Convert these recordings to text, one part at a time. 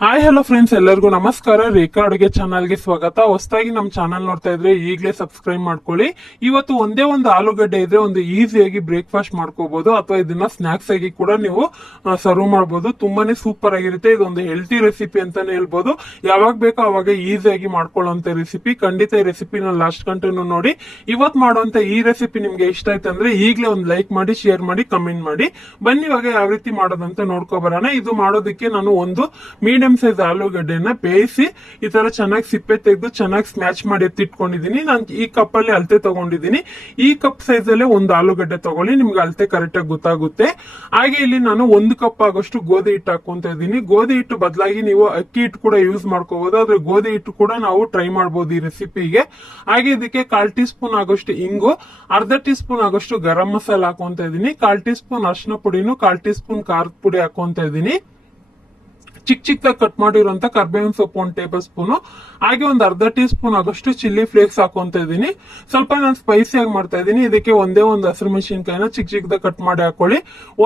Hi hello friends, ಎಲ್ಲರಿಗೂ ನಮಸ್ಕಾರ. ರೇಖಾ ಅಡುಗೆ ಚಾನಲ್ಗೆ ಸ್ವಾಗತ. ಹೊಸದಾಗಿ ನಮ್ಮ ಚಾನಲ್ ನೋಡ್ತಾ ಇದ್ರೆ ಈಗಲೇ ಸಬ್ಸ್ಕ್ರೈಬ್ ಮಾಡ್ಕೊಳ್ಳಿ. ಇವತ್ತು ಒಂದೇ ಒಂದು ಆಲೂಗಡ್ಡೆ ಇದ್ರೆ ಒಂದು ಈಸಿಯಾಗಿ ಬ್ರೇಕ್ಫಾಸ್ಟ್ ಮಾಡ್ಕೋಬಹುದು, ಅಥವಾ ಇದನ್ನ ಸ್ನಾಕ್ಸ್ ಆಗಿ ಕೂಡ ನೀವು ಸರ್ವ್ ಮಾಡಬಹುದು. ತುಂಬಾನೇ ಸೂಪರ್ ಆಗಿರುತ್ತೆ. ಇದೊಂದು ಹೆಲ್ತಿ ರೆಸಿಪಿ ಅಂತಾನೆ ಹೇಳ್ಬೋದು. ಯಾವಾಗ ಬೇಕೋ ಅವಾಗ ಈಸಿಯಾಗಿ ಮಾಡ್ಕೊಳ್ಳುವಂತ ರೆಸಿಪಿ. ಖಂಡಿತ ಈ ರೆಸಿಪಿನ ಲಾಸ್ಟ್ ಕಂಟಿನ್ಯೂ ನೋಡಿ. ಇವತ್ತು ಮಾಡುವಂತ ಈ ರೆಸಿಪಿ ನಿಮ್ಗೆ ಇಷ್ಟ ಆಯ್ತು ಅಂದ್ರೆ ಈಗಲೇ ಒಂದು ಲೈಕ್ ಮಾಡಿ, ಶೇರ್ ಮಾಡಿ, ಕಮೆಂಟ್ ಮಾಡಿ. ಬನ್ನಿ ಇವಾಗ ಯಾವ ರೀತಿ ಮಾಡೋದಂತ ನೋಡ್ಕೊಬರೋಣ. ಇದು ಮಾಡೋದಕ್ಕೆ ನಾನು ಒಂದು ಮೀಡಿಯಂ ಸೈಜ್ ಆಲೂಗಡ್ಡೆನ ಬೇಯಿಸಿ ಈ ತರ ಚೆನ್ನಾಗಿ ಸಿಪ್ಪೆ ತೆಗೆದು ಚೆನ್ನಾಗಿ ಸ್ಮ್ಯಾಚ್ ಮಾಡಿ ಎತ್ತಿಟ್ಕೊಂಡಿದೀನಿ. ನಾನು ಈ ಕಪ್ ಅಲ್ಲಿ ಅಳತೆ ತಗೊಂಡಿದ್ದೀನಿ. ಈ ಕಪ್ ಸೈಜ್ ಅಲ್ಲೇ ಒಂದು ಆಲೂಗಡ್ಡೆ ತಗೊಳ್ಳಿ, ನಿಮ್ಗೆ ಅಳತೆ ಕರೆಕ್ಟ್ ಆಗಿ ಗೊತ್ತಾಗುತ್ತೆ. ಹಾಗೆ ಇಲ್ಲಿ ನಾನು 1 ಕಪ್ ಆಗೋಷ್ಟು ಗೋಧಿ ಹಿಟ್ಟು ಹಾಕೊಂತ ಇದ್ದೀನಿ. ಗೋಧಿ ಹಿಟ್ಟು ಬದಲಾಗಿ ನೀವು ಅಕ್ಕಿ ಹಿಟ್ಟು ಕೂಡ ಯೂಸ್ ಮಾಡ್ಕೋಬಹುದು, ಆದ್ರೆ ಗೋಧಿ ಹಿಟ್ಟು ಕೂಡ ನಾವು ಟ್ರೈ ಮಾಡಬಹುದು ಈ ರೆಸಿಪಿಗೆ. ಹಾಗೆ ಇದಕ್ಕೆ 1/4 ಟೀ ಸ್ಪೂನ್ ಆಗೋಷ್ಟು ಇಂಗು, ಅರ್ಧ ಟೀ ಸ್ಪೂನ್ ಆಗೋಷ್ಟು ಗರಂ ಮಸಾಲ ಹಾಕೊಂತ ಇದ್ದೀನಿ, 1/4 ಟೀ ಸ್ಪೂನ್ ಅರಿಶಿನ ಪುಡಿನು, 1/4 ಟೀ ಸ್ಪೂನ್ ಖಾರದ ಪುಡಿ ಹಾಕೊಂತ ಇದ್ದೀನಿ. ಚಿಕ್ಕದಾಗಿ ಕಟ್ ಮಾಡಿರುವಂತ ಕರ್ಬೇವಿನ ಸೊಪ್ಪು 1 ಟೇಬಲ್ ಸ್ಪೂನ್, ಹಾಗೆ ಒಂದು ಅರ್ಧ ಟೀ ಸ್ಪೂನ್ ಆಗೋಷ್ಟು ಚಿಲ್ಲಿ ಫ್ಲೇಕ್ಸ್ ಹಾಕೊಂತ ಇದ್ದೀನಿ. ಸ್ವಲ್ಪ ನಾನು ಸ್ಪೈಸಿಯಾಗಿ ಮಾಡ್ತಾ ಇದ್ದೀನಿ. ಇದಕ್ಕೆ ಒಂದೇ ಒಂದು ಹಸಿರು ಮೆಣಸಿನಕಾಯಿನ ಚಿಕ್ಕದಾಗಿ ಕಟ್ ಮಾಡಿ ಹಾಕೊಳ್ಳಿ.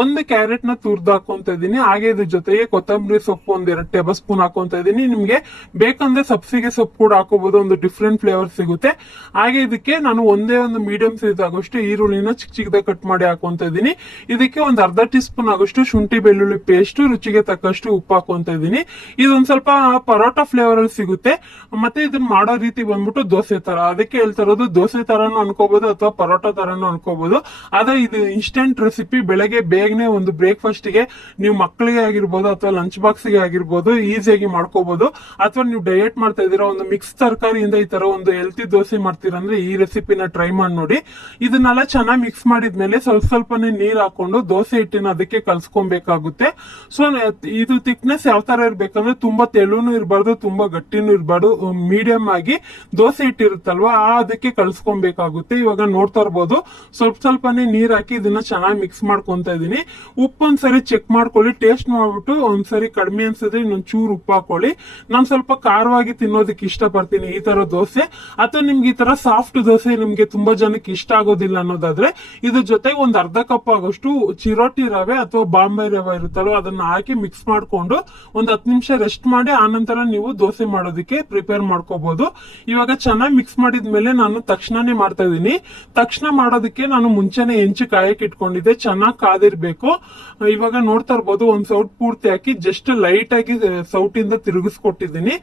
1 ಕ್ಯಾರೆಟ್ ನ ತುರ್ದು ಹಾಕೊಂತ ಇದ್ದೀನಿ. ಹಾಗೆ ಇದ್ರ ಜೊತೆಗೆ ಕೊತ್ತಂಬರಿ ಸೊಪ್ಪು 1 2 ಟೇಬಲ್ ಸ್ಪೂನ್ ಹಾಕೊಂತ ಇದ್ದೀನಿ. ನಿಮ್ಗೆ ಬೇಕಂದ್ರೆ ಸಬ್ಸಿಗೆ ಸೊಪ್ಪು ಕೂಡ ಹಾಕೋಬಹುದು, ಒಂದು ಡಿಫ್ರೆಂಟ್ ಫ್ಲೇವರ್ ಸಿಗುತ್ತೆ. ಹಾಗೆ ಇದಕ್ಕೆ ನಾನು ಒಂದೇ ಒಂದು ಮೀಡಿಯಂ ಸೈಜ್ ಆಗೋಷ್ಟು ಈರುಳ್ಳಿನ ಚಿಕ್ಕದಾಗಿ ಕಟ್ ಮಾಡಿ ಹಾಕೊಂತ ಇದ್ದೀನಿ. ಇದಕ್ಕೆ ಒಂದು ಅರ್ಧ ಟೀ ಸ್ಪೂನ್ ಆಗೋಷ್ಟು ಶುಂಠಿ ಬೆಳ್ಳುಳ್ಳಿ ಪೇಸ್ಟ್, ರುಚಿಗೆ ತಕ್ಕಷ್ಟು ಉಪ್ಪು ಹಾಕೊಂತ ಇದ್ದೀನಿ. ಇದೊಂದ್ ಸ್ವಲ್ಪ ಪರೋಟಾ ಫ್ಲೇವರ್ ಅಲ್ಲಿ ಸಿಗುತ್ತೆ. ಮತ್ತೆ ಇದನ್ನ ಮಾಡೋ ರೀತಿ ಬಂದ್ಬಿಟ್ಟು ದೋಸೆ ತರ, ಅದಕ್ಕೆ ಹೇಳ್ತಾ ಇರೋದು. ದೋಸೆ ತರಾನು ಅನ್ಕೋಬಹುದು ಅಥವಾ ಪರೋಟಾ ತರಾನು ಅನ್ಕೋಬಹುದು. ಆದ್ರೆ ಇದು ಇನ್ಸ್ಟೆಂಟ್ ರೆಸಿಪಿ. ಬೆಳಗ್ಗೆ ಬೇಗನೆ ಒಂದು ಬ್ರೇಕ್ಫಾಸ್ಟ್ ಗೆ ನೀವು ಮಕ್ಕಳಿಗೆ ಆಗಿರ್ಬೋದು ಅಥವಾ ಲಂಚ್ ಬಾಕ್ಸ್ ಗೆ ಆಗಿರ್ಬೋದು ಈಸಿಯಾಗಿ ಮಾಡ್ಕೋಬಹುದು. ಅಥವಾ ನೀವು ಡಯಟ್ ಮಾಡ್ತಾ ಇದೀರಾ, ಒಂದು ಮಿಕ್ಸ್ ತರಕಾರಿಯಿಂದ ಈ ತರ ಒಂದು ಹೆಲ್ತಿ ದೋಸೆ ಮಾಡ್ತೀರಾ ಅಂದ್ರೆ ಈ ರೆಸಿಪಿನ ಟ್ರೈ ಮಾಡಿ ನೋಡಿ. ಇದನ್ನೆಲ್ಲ ಚೆನ್ನಾಗಿ ಮಿಕ್ಸ್ ಮಾಡಿದ್ಮೇಲೆ ಸ್ವಲ್ಪನೇ ನೀರ್ ಹಾಕೊಂಡು ದೋಸೆ ಹಿಟ್ಟಿನ ಅದಕ್ಕೆ ಕಲ್ಸ್ಕೊಬೇಕಾಗುತ್ತೆ. ಸೊ ಇದು ಥಿಕ್ನೆಸ್ ಯಾವ ತರ ಇರ್ಬೇಕಂದ್ರೆ ತುಂಬಾ ತೆಳುನು ಇರಬಾರ್ದು, ತುಂಬಾ ಗಟ್ಟಿನೂ ಇರಬಾರ್ದು, ಮೀಡಿಯಂ ಆಗಿ ದೋಸೆ ಹಿಟ್ಟಿರುತ್ತಲ್ವಾ ಅದಕ್ಕೆ ಕಲ್ಸ್ಕೊಬೇಕಾಗುತ್ತೆ. ಇವಾಗ ನೋಡ್ತಾ ಇರ್ಬೋದು ಸ್ವಲ್ಪನೇ ನೀರ್ ಹಾಕಿ ಇದನ್ನ ಚೆನ್ನಾಗಿ ಮಿಕ್ಸ್ ಮಾಡ್ಕೊಂತ ಇದೀನಿ. ಉಪ್ಪು ಒಂದ್ಸರಿ ಚೆಕ್ ಮಾಡ್ಕೊಳ್ಳಿ, ಟೇಸ್ಟ್ ಮಾಡ್ಬಿಟ್ಟು ಒಂದ್ಸರಿ ಕಡಿಮೆ ಅನ್ಸಿದ್ರೆ ಇನ್ನೊಂದ್ ಚೂರು ಉಪ್ಪು ಹಾಕೊಳ್ಳಿ. ನಾನ್ ಸ್ವಲ್ಪ ಖಾರವಾಗಿ ತಿನ್ನೋದಕ್ಕೆ ಇಷ್ಟ ಪಡ್ತೀನಿ ಈ ತರ ದೋಸೆ. ಅಥವಾ ನಿಮ್ಗೆ ಈ ತರ ಸಾಫ್ಟ್ ದೋಸೆ ನಿಮ್ಗೆ ತುಂಬಾ ಜನಕ್ಕೆ ಇಷ್ಟ ಆಗೋದಿಲ್ಲ ಅನ್ನೋದಾದ್ರೆ ಇದ್ರ ಜೊತೆಗೆ ಒಂದ್ ಅರ್ಧ ಕಪ್ ಆಗೋಷ್ಟು ಚಿರೋಟಿ ರವೆ ಅಥವಾ ಬಾಂಬೆ ರವೆ ಇರುತ್ತಲ್ವ ಅದನ್ನ ಹಾಕಿ ಮಿಕ್ಸ್ ಮಾಡ್ಕೊಂಡು ಒಂದ್ 10 ನಿಮಿಷ ರೆಸ್ಟ್ ಮಾಡಿ ಆನಂತರ ನೀವು ದೋಸೆ ಮಾಡೋದಕ್ಕೆ ಪ್ರಿಪೇರ್ ಮಾಡ್ಕೋಬಹುದು. ಇವಾಗ ಚೆನ್ನಾಗಿ ಮಿಕ್ಸ್ ಮಾಡಿದ್ಮೇಲೆ ನಾನು ತಕ್ಷಣನೇ ಮಾಡ್ತಾ ಇದ್ದೀನಿ. ತಕ್ಷಣ ಮಾಡೋದಕ್ಕೆ ನಾನು ಮುಂಚೆನೆ ಹೆಂಚು ಕಾಯಕ್ಕೆ ಇಟ್ಕೊಂಡಿದ್ದೆ, ಚೆನ್ನಾಗಿ ಕಾದಿರ್ಬೇಕು. ಇವಾಗ ನೋಡ್ತಾ ಇರ್ಬೋದು ಒಂದ್ ಸೌಟ್ ಪೂರ್ತಿ ಹಾಕಿ ಜಸ್ಟ್ ಲೈಟ್ ಆಗಿ ಸೌಟಿಂದ ತಿರುಗಿಸ್ಕೊಟ್ಟಿದ್ದೀನಿ.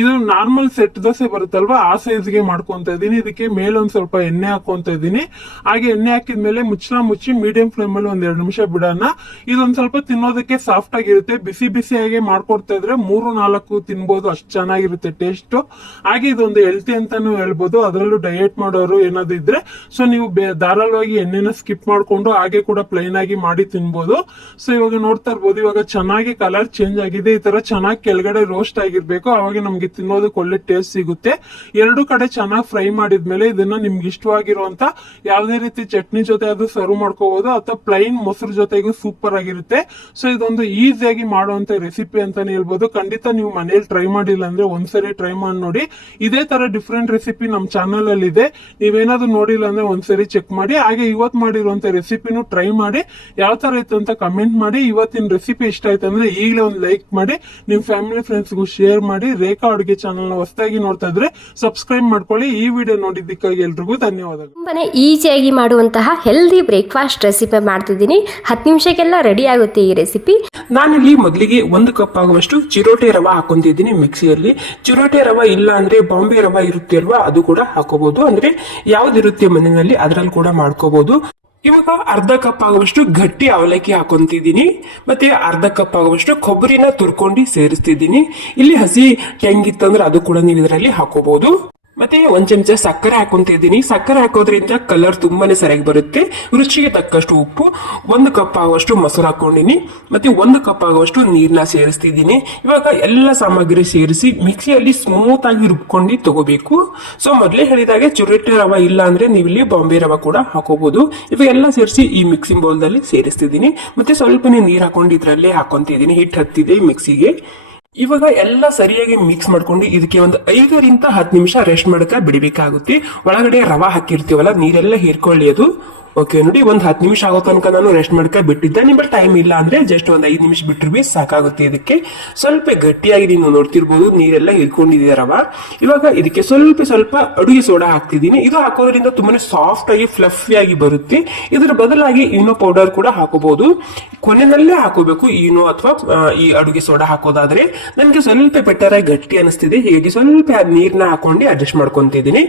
ಇದು ನಾರ್ಮಲ್ ಸೆಟ್ ದೋಸೆ ಬರುತ್ತಲ್ವಾ ಆ ಸೈಜ್ಗೆ ಮಾಡ್ಕೊಂತ ಇದೀನಿ. ಇದಕ್ಕೆ ಮೇಲೊಂದ್ ಸ್ವಲ್ಪ ಎಣ್ಣೆ ಹಾಕೊಂತ ಇದೀನಿ. ಹಾಗೆ ಎಣ್ಣೆ ಹಾಕಿದ್ಮೇಲೆ ಮುಚ್ಚಳ ಮುಚ್ಚಿ ಮೀಡಿಯಂ ಫ್ಲೇಮ್ ಅಲ್ಲಿ 1-2 ನಿಮಿಷ ಬಿಡೋಣ. ಇದೊಂದ್ ಸ್ವಲ್ಪ ತಿನ್ನೋದಕ್ಕೆ ಸಾಫ್ಟ್ ಆಗಿರುತ್ತೆ. ಬಿಸಿ ಬಿಸಿಯಾಗಿ ಮಾಡ್ಕೊಡ್ತಾ ಇದ್ರೆ 3-4 ತಿನ್ಬೋದು, ಅಷ್ಟು ಚೆನ್ನಾಗಿರುತ್ತೆ ಟೇಸ್ಟ್. ಹಾಗೆ ಇದೊಂದು ಹೆಲ್ತಿ ಅಂತಾನು ಹೇಳ್ಬೋದು. ಅದರಲ್ಲೂ ಡಯಟ್ ಮಾಡೋರು ಏನಾದ್ರು ಇದ್ರೆ ಸೊ ನೀವು ಧಾರಾಳವಾಗಿ ಎಣ್ಣೆನ ಸ್ಕಿಪ್ ಮಾಡ್ಕೊಂಡು ಹಾಗೆ ಕೂಡ ಪ್ಲೈನ್ ಆಗಿ ಮಾಡಿ ತಿನ್ಬೋದು. ಸೊ ಇವಾಗ ನೋಡ್ತಾ ಇರ್ಬೋದು ಇವಾಗ ಚೆನ್ನಾಗಿ ಕಲರ್ ಚೇಂಜ್ ಆಗಿದೆ. ಈ ತರ ಚೆನ್ನಾಗಿ ಕೆಳಗಡೆ ರೋಸ್ಟ್ ಆಗಿರ್ಬೇಕು, ಅವಾಗ ನಮ್ಗೆ ತಿನ್ನೋದಕ್ಕೆ ಒಳ್ಳೆ ಟೇಸ್ಟ್ ಸಿಗುತ್ತೆ. 2 ಕಡೆ ಚೆನ್ನಾಗಿ ಫ್ರೈ ಮಾಡಿದ್ಮೇಲೆ ಇದನ್ನ ನಿಮ್ಗೆ ಇಷ್ಟವಾಗಿರುವಂತ ಯಾವ್ದೇ ರೀತಿ ಚಟ್ನಿ ಜೊತೆ ಅದು ಸರ್ವ್ ಮಾಡ್ಕೋಬಹುದು, ಅಥವಾ ಪ್ಲೈನ್ ಮೊಸರು ಜೊತೆಗೂ ಸೂಪರ್ ಆಗಿರುತ್ತೆ. ಸೊ ಇದೊಂದು ಈಸಿಯಾಗಿ ಮಾಡುವಂತ ರೆಸಿಪಿ ಅಂತಾನೆ ಹೇಳ್ಬೋದು. ಖಂಡಿತ ನೀವು ಮನೇಲಿ ಟ್ರೈ ಮಾಡಿಲ್ಲ ಅಂದ್ರೆ ಒಂದ್ಸರಿ ಟ್ರೈ ಮಾಡಿ ನೋಡಿ. ಇದೇ ತರ ಡಿಫ್ರೆಂಟ್ ರೆಸಿಪಿ ನಮ್ ಚಾನಲ್ ಅಲ್ಲಿ ಇದೆ, ನೀವೇನಾದ್ರು ನೋಡಿಲ್ಲ ಅಂದ್ರೆ ಒಂದ್ಸರಿ ಚೆಕ್ ಮಾಡಿ. ಹಾಗೆ ಇವತ್ ಮಾಡಿರುವಂತ ರೆಸಿಪಿನೂ ಟ್ರೈ ಮಾಡಿ ಯಾವ ತರ ಇತ್ತು ಅಂತ ಕಮೆಂಟ್ ಮಾಡಿ. ಇವತ್ತಿನ ರೆಸಿಪಿ ಇಷ್ಟ ಆಯ್ತು ಅಂದ್ರೆ ಈಗಲೇ ಒಂದು ಲೈಕ್ ಮಾಡಿ, ನಿಮ್ ಫ್ಯಾಮಿಲಿ ಫ್ರೆಂಡ್ಸ್ಗೂ ಶೇರ್ ಮಾಡಿ. ರೇಖಾ ಅಡುಗೆ ಚಾನಲ್ ನ ಹೊಸದಾಗಿ ನೋಡ್ತಾ ಇದ್ರೆ ಸಬ್ಸ್ಕ್ರೈಬ್ ಮಾಡ್ಕೊಳ್ಳಿ. ಈ ವಿಡಿಯೋ ನೋಡಿದ್ದಕ್ಕಾಗಿ ಎಲ್ರಿಗೂ ಧನ್ಯವಾದಗಳು. ತುಂಬಾನೇ ಈಸಿಯಾಗಿ ಮಾಡುವಂತಹ ಹೆಲ್ದಿ ಬ್ರೇಕ್ಫಾಸ್ಟ್ ರೆಸಿಪಿ ಮಾಡ್ತಿದ್ದೀನಿ. 10 ನಿಮಿಷಕ್ಕೆಲ್ಲ ರೆಡಿ ಆಗುತ್ತೆ ಈ ರೆಸಿಪಿ. ನಾನಿಲ್ಲಿ ಮೊದಲಿಗೆ 1 ಕಪ್ ಆಗುವಷ್ಟು ಚಿರೋಟೆ ರವೆ ಹಾಕೊಂತಿದ್ದೀನಿ ಮಿಕ್ಸಿಯಲ್ಲಿ. ಚಿರೋಟೆ ರವೆ ಇಲ್ಲ ಅಂದ್ರೆ ಬಾಂಬೆ ರವೆ ಇರುತ್ತೆ ಅಲ್ವಾ, ಅದು ಕೂಡ ಹಾಕೋಬಹುದು. ಅಂದ್ರೆ ಯಾವ್ದಿರುತ್ತೆ ಮನೆಯಲ್ಲಿ ಅದ್ರಲ್ಲಿ ಕೂಡ ಮಾಡ್ಕೋಬಹುದು. ಇವಾಗ ಅರ್ಧ ಕಪ್ ಆಗುವಷ್ಟು ಗಟ್ಟಿ ಅವಲಕ್ಕಿ ಹಾಕೊಂತಿದ್ದೀನಿ. ಮತ್ತೆ ಅರ್ಧ ಕಪ್ ಆಗುವಷ್ಟು ಕೊಬ್ಬರಿನ ತುರ್ಕೊಂಡು ಸೇರಿಸ್ತಿದ್ದೀನಿ. ಇಲ್ಲಿ ಹಸಿ ಹೆಂಗಿತ್ತಂದ್ರೆ ಅದು ಕೂಡ ನೀವು ಇದರಲ್ಲಿ ಹಾಕೋಬಹುದು. ಮತ್ತೆ 1 ಚಮಚ ಸಕ್ಕರೆ ಹಾಕೊಂತಿದ್ದೀನಿ. ಸಕ್ಕರೆ ಹಾಕೋದ್ರಿಂದ ಕಲರ್ ತುಂಬಾನೇ ಸರಿಯಾಗಿ ಬರುತ್ತೆ. ರುಚಿಗೆ ತಕ್ಕಷ್ಟು ಉಪ್ಪು, 1 ಕಪ್ ಆಗುವಷ್ಟು ಮೊಸರು ಹಾಕೊಂಡಿನಿ. ಮತ್ತೆ 1 ಕಪ್ ಆಗುವಷ್ಟು ನೀರ್ನ ಸೇರಿಸ್ತಿದ್ದೀನಿ. ಇವಾಗ ಎಲ್ಲ ಸಾಮಗ್ರಿ ಸೇರಿಸಿ ಮಿಕ್ಸಿಯಲ್ಲಿ ಸ್ಮೂತ್ ಆಗಿ ರುಬ್ಕೊಂಡು ತಗೋಬೇಕು. ಸೊ ಮೊದಲೇ ಹೇಳಿದಾಗೆ ಚಿರೋಟಿ ರವೆ ಇಲ್ಲ ಅಂದ್ರೆ ನೀವು ಇಲ್ಲಿ ಬಾಂಬೆ ರವೆ ಕೂಡ ಹಾಕೋಬಹುದು. ಇವಾಗ ಎಲ್ಲ ಸೇರಿಸಿ ಈ ಮಿಕ್ಸಿಂಗ್ ಬೌಲ್ ದಲ್ಲಿ ಸೇರಿಸ್ತಿದ್ದೀನಿ. ಮತ್ತೆ ಸ್ವಲ್ಪನೇ ನೀರ್ ಹಾಕೊಂಡು ಇದ್ರಲ್ಲೇ ಹಾಕೊಂತಿದ್ದೀನಿ. ಹಿಟ್ಟು ಹತ್ತಿದೆ ಮಿಕ್ಸಿಗೆ. ಇವಾಗ ಎಲ್ಲ ಸರಿಯಾಗಿ ಮಿಕ್ಸ್ ಮಾಡ್ಕೊಂಡು ಇದಕ್ಕೆ ಒಂದು 5 ರಿಂದ 10 ನಿಮಿಷ ರೆಸ್ಟ್ ಮಾಡಕ ಬಿಡಬೇಕಾಗುತ್ತೆ. ಒಳಗಡೆ ರವಾ ಹಾಕಿರ್ತೀವಲ್ಲ ನೀರೆಲ್ಲ ಹೀರ್ಕೊಳ್ಳಿ ಅದು. ಓಕೆ ನೋಡಿ, ಒಂದ್ 10 ನಿಮಿಷ ಆಗೋ ತನಕ ನಾನು ರೆಸ್ಟ್ ಮಾಡ್ಕ ಬಿಟ್ಟಿದ್ದೆ. ನಿಮ್ಮಲ್ಲಿ ಟೈಮ್ ಇಲ್ಲ ಅಂದ್ರೆ ಜಸ್ಟ್ ಒಂದ್ 5 ನಿಮಿಷ ಬಿಟ್ಟರು ಬಿ ಸಾಕಾಗುತ್ತೆ. ಇದಕ್ಕೆ ಸ್ವಲ್ಪ ಗಟ್ಟಿಯಾಗಿ ನೀವು ನೋಡ್ತಿರ್ಬೋದು, ನೀರೆಲ್ಲ ಹಿಡ್ಕೊಂಡಿದೆ ರವ. ಇವಾಗ ಇದಕ್ಕೆ ಸ್ವಲ್ಪ ಅಡುಗೆ ಸೋಡಾ ಹಾಕ್ತಿದ್ದೀನಿ. ಇದು ಹಾಕೋದ್ರಿಂದ ತುಂಬಾನೇ ಸಾಫ್ಟ್ ಆಗಿ ಫ್ಲಫಿ ಆಗಿ ಬರುತ್ತೆ. ಇದರ ಬದಲಾಗಿ ಈನೋ ಪೌಡರ್ ಕೂಡ ಹಾಕೋಬಹುದು. ಕೊನೆಯಲ್ಲೇ ಹಾಕೋಬೇಕು ಈನೋ ಅಥವಾ ಈ ಅಡುಗೆ ಸೋಡಾ ಹಾಕೋದಾದ್ರೆ. ನನಗೆ ಸ್ವಲ್ಪ ಬೆಟರ್ ಆಗಿ ಗಟ್ಟಿ ಅನಿಸ್ತಿದೆ, ಹೀಗಾಗಿ ಸ್ವಲ್ಪ ನೀರ್ನ ಹಾಕೊಂಡು ಅಡ್ಜಸ್ಟ್ ಮಾಡ್ಕೊಂತಿದ್ದೀನಿ.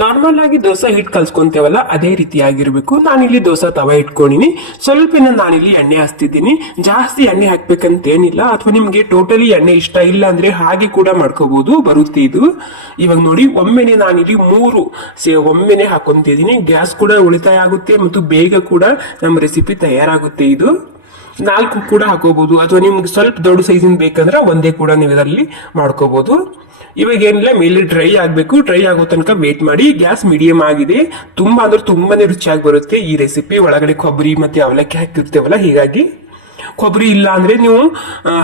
ನಾರ್ಮಲ್ ಆಗಿ ದೋಸೆ ಹಿಟ್ಟು ಕಲ್ಸ್ಕೊಂತೇವಲ್ಲ ಅದೇ ರೀತಿ ಆಗಿರ್ಬೇಕು. ನಾನಿಲ್ಲಿ ದೋಸೆ ತವ ಇಟ್ಕೊಂಡಿನಿ. ಸ್ವಲ್ಪ ನಾನಿಲ್ಲಿ ಎಣ್ಣೆ ಹಾಕ್ತಿದ್ದೀನಿ. ಜಾಸ್ತಿ ಎಣ್ಣೆ ಹಾಕ್ಬೇಕಂತ ಏನಿಲ್ಲ, ಅಥವಾ ನಿಮ್ಗೆ ಟೋಟಲಿ ಎಣ್ಣೆ ಇಷ್ಟ ಇಲ್ಲ ಅಂದ್ರೆ ಹಾಗೆ ಕೂಡ ಮಾಡ್ಕೋಬಹುದು, ಬರುತ್ತೆ ಇದು. ಇವಾಗ ನೋಡಿ, ಒಮ್ಮೆನೆ ನಾನಿಲ್ಲಿ 3 ಒಮ್ಮೆನೆ ಹಾಕೊಂತಿದ್ದೀನಿ. ಗ್ಯಾಸ್ ಕೂಡ ಉಳಿತಾಯ ಆಗುತ್ತೆ ಮತ್ತು ಬೇಗ ಕೂಡ ನಮ್ಮ ರೆಸಿಪಿ ತಯಾರಾಗುತ್ತೆ. ಇದು 4 ಕೂಡ ಹಾಕೋಬಹುದು, ಅಥವಾ ನಿಮ್ಗೆ ಸ್ವಲ್ಪ ದೊಡ್ಡ ಸೈಜಿನ ಬೇಕಂದ್ರೆ ಒಂದೇ ಕೂಡ ನೀವು ಇದರಲ್ಲಿ ಮಾಡ್ಕೋಬಹುದು. ಇವಾಗ ಏನಿಲ್ಲ, ಮೇಲೆ ಡ್ರೈ ಆಗ್ಬೇಕು. ಡ್ರೈ ಆಗೋ ತನಕ ವೇಟ್ ಮಾಡಿ. ಗ್ಯಾಸ್ ಮೀಡಿಯಂ ಆಗಿದೆ. ತುಂಬಾ ಅಂದ್ರೆ ತುಂಬಾನೇ ರುಚಿಯಾಗಿ ಬರುತ್ತೆ ಈ ರೆಸಿಪಿ. ಒಳಗಡೆ ಕೊಬ್ಬರಿ ಮತ್ತೆ ಅವಲಕ್ಕಿ ಹಾಕಿರ್ತೇವಲ್ಲ, ಹೀಗಾಗಿ ಕೊಬ್ಬರಿ ಇಲ್ಲ ಅಂದ್ರೆ ನೀವು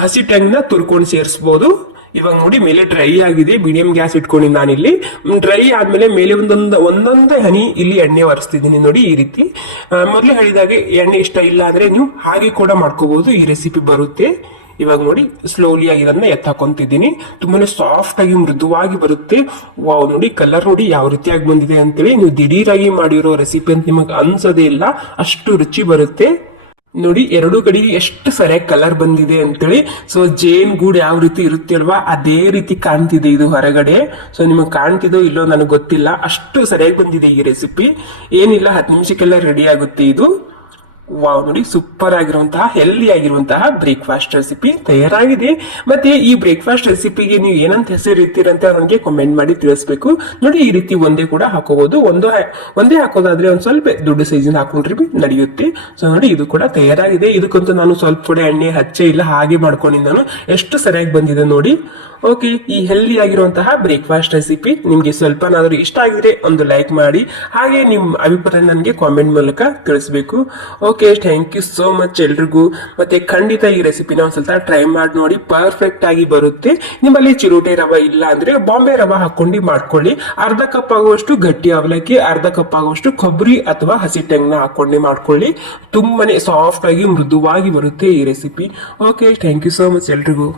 ಹಸಿ ಟೆಂಗ್ನ ತುರ್ಕೊಂಡು ಸೇರಿಸಬಹುದು. ಇವಾಗ ನೋಡಿ, ಮೇಲೆ ಡ್ರೈ ಆಗಿದೆ. ಮೀಡಿಯಂ ಗ್ಯಾಸ್ ಇಟ್ಕೊಂಡಿನಿ ನಾನಿಲ್ಲಿ. ಡ್ರೈ ಆದ್ಮೇಲೆ ಮೇಲೆ ಒಂದೊಂದೇ ಹನಿ ಇಲ್ಲಿ ಎಣ್ಣೆ ಒರೆಸ್ತಿದ್ದೀನಿ. ನೋಡಿ ಈ ರೀತಿ. ಮೊದಲೇ ಹೇಳಿದಾಗೆ ಎಣ್ಣೆ ಇಷ್ಟ ಇಲ್ಲ ಅಂದ್ರೆ ನೀವು ಹಾಗೆ ಕೂಡ ಮಾಡ್ಕೋಬಹುದು, ಈ ರೆಸಿಪಿ ಬರುತ್ತೆ. ಇವಾಗ ನೋಡಿ, ಸ್ಲೋಲಿ ಆಗಿ ಇದನ್ನ ಎತ್ತಾಕೊಂತಿದ್ದೀನಿ. ತುಂಬಾನೇ ಸಾಫ್ಟ್ ಆಗಿ ಮೃದುವಾಗಿ ಬರುತ್ತೆ. ವಾವ್, ನೋಡಿ ಕಲರ್ ನೋಡಿ ಯಾವ ರೀತಿಯಾಗಿ ಬಂದಿದೆ ಅಂತೇಳಿ. ನೀವು ದಿಢೀರಾಗಿ ಮಾಡಿರೋ ರೆಸಿಪಿ ಅಂತ ನಿಮಗೆ ಅನ್ಸೋದೇ ಇಲ್ಲ, ಅಷ್ಟು ರುಚಿ ಬರುತ್ತೆ. ನೋಡಿ, ಎರಡು ಕಡೆಗೆ ಎಷ್ಟು ಸರಿಯಾಗಿ ಕಲರ್ ಬಂದಿದೆ ಅಂತೇಳಿ. ಸೊ ಜೇನ್ ಗೂಡ್ ಯಾವ ರೀತಿ ಇರುತ್ತೆ ಅಲ್ವಾ, ಅದೇ ರೀತಿ ಕಾಣ್ತಿದೆ ಇದು ಹೊರಗಡೆ. ಸೊ ನಿಮಗೆ ಕಾಣ್ತಿದೋ ಇಲ್ಲೋ ನನಗೆ ಗೊತ್ತಿಲ್ಲ, ಅಷ್ಟು ಸರಿಯಾಗಿ ಬಂದಿದೆ ಈ ರೆಸಿಪಿ. ಏನಿಲ್ಲ, 10 ನಿಮಿಷಕ್ಕೆಲ್ಲ ರೆಡಿ ಆಗುತ್ತೆ ಇದು. ವಾವ್, ನೋಡಿ ಸೂಪರ್ ಆಗಿರುವಂತಹ ಹೆಲ್ದಿ ಆಗಿರುವಂತಹ ಬ್ರೇಕ್ಫಾಸ್ಟ್ ರೆಸಿಪಿ ತಯಾರಾಗಿದೆ. ಮತ್ತೆ ಈ ಬ್ರೇಕ್ಫಾಸ್ಟ್ ರೆಸಿಪಿಗೆ ನೀವು ಏನಂತ ಹೆಸರು ಇರ್ತೀರಂತ ನನಗೆ ಕಮೆಂಟ್ ಮಾಡಿ ತಿಳಿಸ್ಬೇಕು. ನೋಡಿ, ಈ ರೀತಿ ಒಂದೇ ಕೂಡ ಹಾಕೋಬಹುದು. ಒಂದೇ ಹಾಕೋದಾದ್ರೆ ಒಂದ್ ಸ್ವಲ್ಪ ದೊಡ್ಡ ಸೈಜಿನ ಹಾಕೊಂಡ್ರಿ ನಡೆಯುತ್ತೆ. ಸೊ ನೋಡಿ, ಇದು ಕೂಡ ತಯಾರಾಗಿದೆ. ಇದಕ್ಕಂತೂ ನಾನು ಸ್ವಲ್ಪ ಕೂಡ ಎಣ್ಣೆ ಹಚ್ಚೇ ಇಲ್ಲ, ಹಾಗೆ ಮಾಡ್ಕೊಂಡಿದ್ದು ನಾನು. ಎಷ್ಟು ಸರಿಯಾಗಿ ಬಂದಿದೆ ನೋಡಿ. ಓಕೆ, ಈ ಹೆಲ್ದಿ ಆಗಿರುವಂತಹ ಬ್ರೇಕ್ಫಾಸ್ಟ್ ರೆಸಿಪಿ ನಿಮ್ಗೆ ಸ್ವಲ್ಪನಾದ್ರೂ ಇಷ್ಟ ಆಗಿದ್ರೆ ಒಂದು ಲೈಕ್ ಮಾಡಿ, ಹಾಗೆ ನಿಮ್ ಅಭಿಪ್ರಾಯ ನನಗೆ ಕಾಮೆಂಟ್ ಮೂಲಕ ತಿಳಿಸ್ಬೇಕು. Okay, thank you so much ಎಲ್ರಿಗೂ. ಮತ್ತೆ ಖಂಡಿತ ಈ ರೆಸಿಪಿನ ಒಂದ್ಸಲ ಟ್ರೈ ಮಾಡಿ ನೋಡಿ, ಪರ್ಫೆಕ್ಟ್ ಆಗಿ ಬರುತ್ತೆ. ನಿಮ್ಮಲ್ಲಿ ಚಿರೋಟೆ ರವೆ ಇಲ್ಲ ಅಂದ್ರೆ ಬಾಂಬೆ ರವೆ ಹಾಕೊಂಡು ಮಾಡ್ಕೊಳ್ಳಿ. ಅರ್ಧ ಕಪ್ ಆಗುವಷ್ಟು ಗಟ್ಟಿ ಅವಲಕ್ಕಿ, ಅರ್ಧ ಕಪ್ ಆಗುವಷ್ಟು ಕೊಬ್ಬರಿ ಅಥವಾ ಹಸಿ ಟೆಂಗ್ನ ಹಾಕೊಂಡು ಮಾಡ್ಕೊಳ್ಳಿ. ತುಂಬಾನೇ ಸಾಫ್ಟ್ ಆಗಿ ಮೃದುವಾಗಿ ಬರುತ್ತೆ ಈ recipe. Okay, thank you so much ಎಲ್ರಿಗೂ.